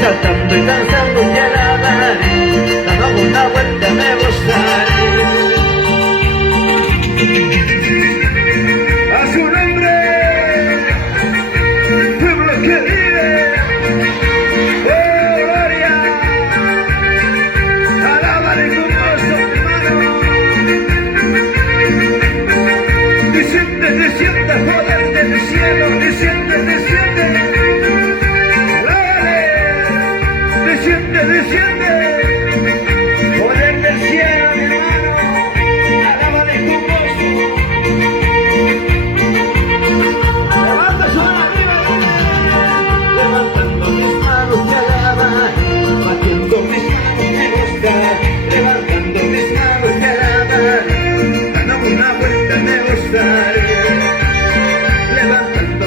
Saltando y danzando te alabaré, dando una vuelta me gozaré. A su nombre, pueblo que vive, oh gloria, alábale con gozo, hermano. Desciende, poder del cielo, desciende, desciende. Desciende, poder del cielo, mi hermano, alábale con gozo. Levanta su mano arriba, levantando mis manos te alabaré, batiendo mis manos me gozaré, levantando mis manos te alabaré, dando una vuelta me gozaré, levantando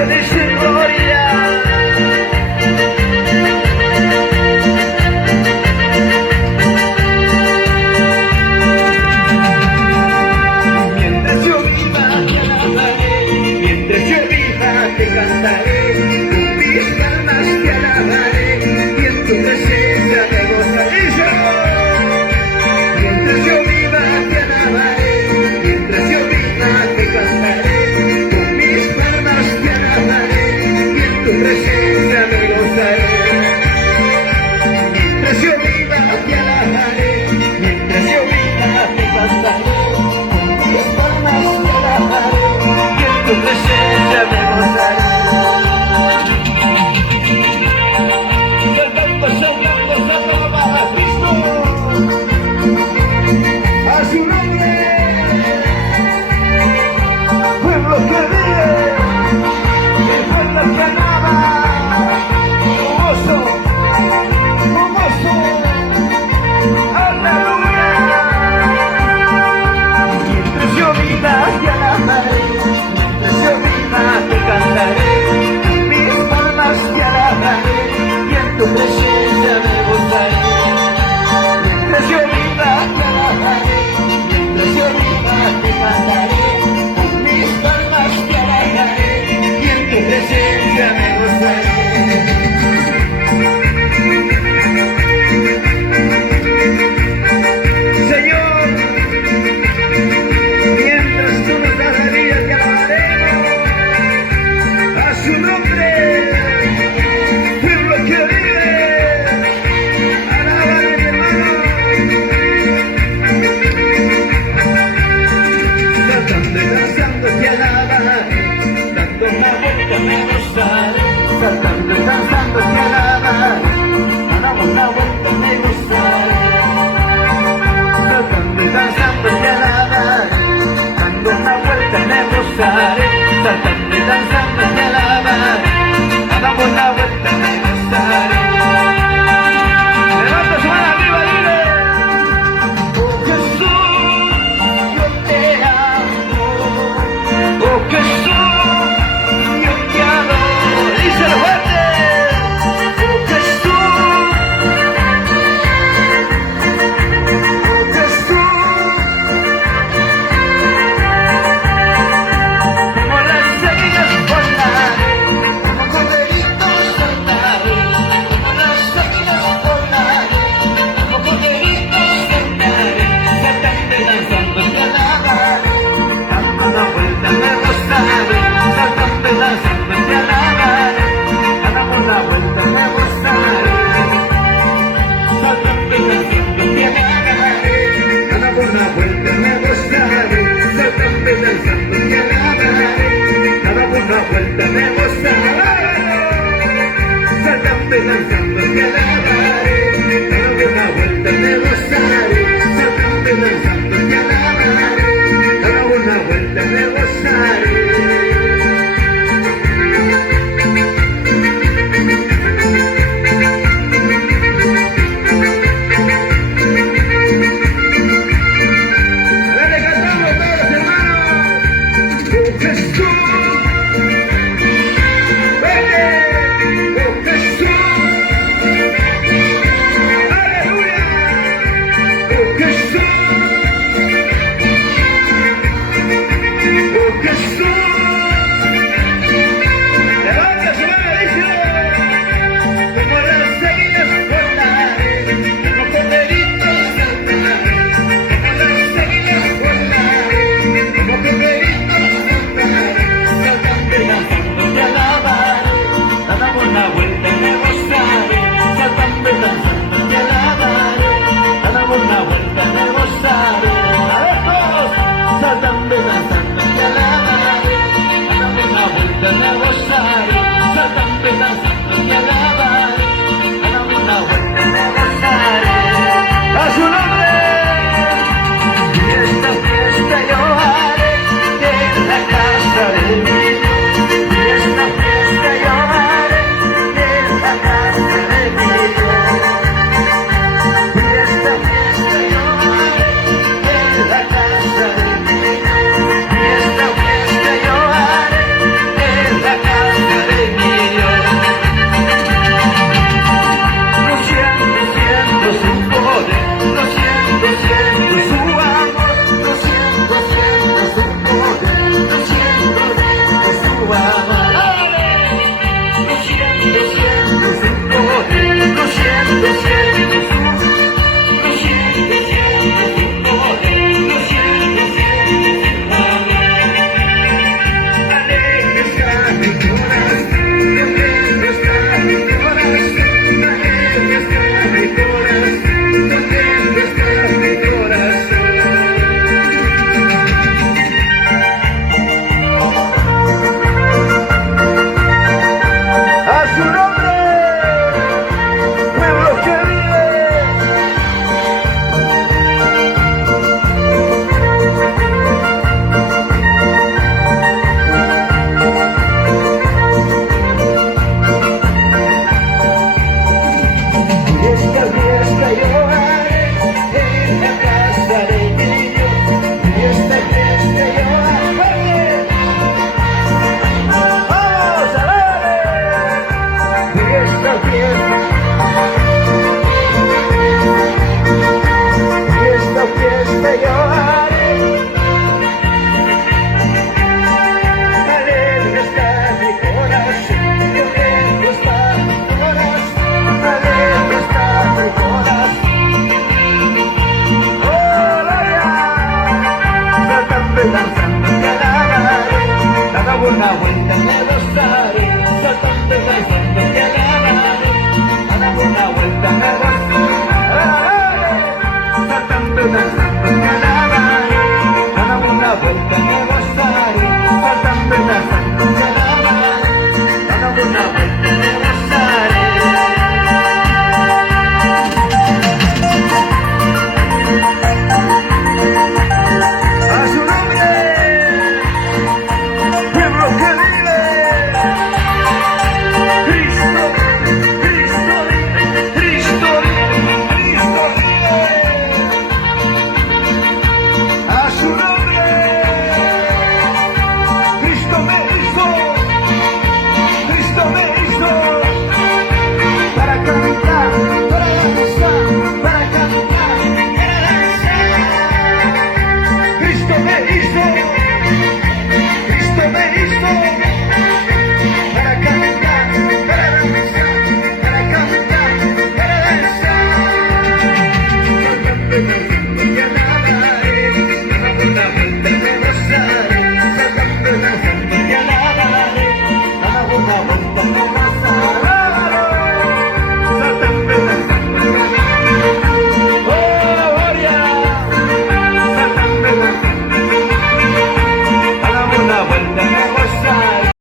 de decir gloria. Mientras yo viva te alabaré, mientras yo viva te cantaré, con mis palmas te alabaré y en tu presencia me gozaré yo. Mientras yo viva te alabaré, mientras yo viva te cantaré, con mis palmas te alabaré y en tu presencia me gozaré. Mientras yo viva te alabaré, mientras yo viva te cantaré, con mis palmas te alabaré y en tu presencia me gozaré. Saltando, saltando, saltando para Cristo. A su nombre, pueblo que vive, el pueblo que alaba, con gozo, aleluya. Mientras yo viva te alabaré, mientras yo viva te cantaré, con mis palmas te alabaré y en tu presencia me gozaré. Mientras yo viva te alabaré, mientras yo viva te cantaré, con mis palmas te alabaré y en tu presencia me gozaré. Señor, mientras tú nos das la vida te alabaremos a su nombre, pueblo que vive, alábale mi hermano. Saltando y danzando te alabaré, dando una vuelta me gozaré, saltando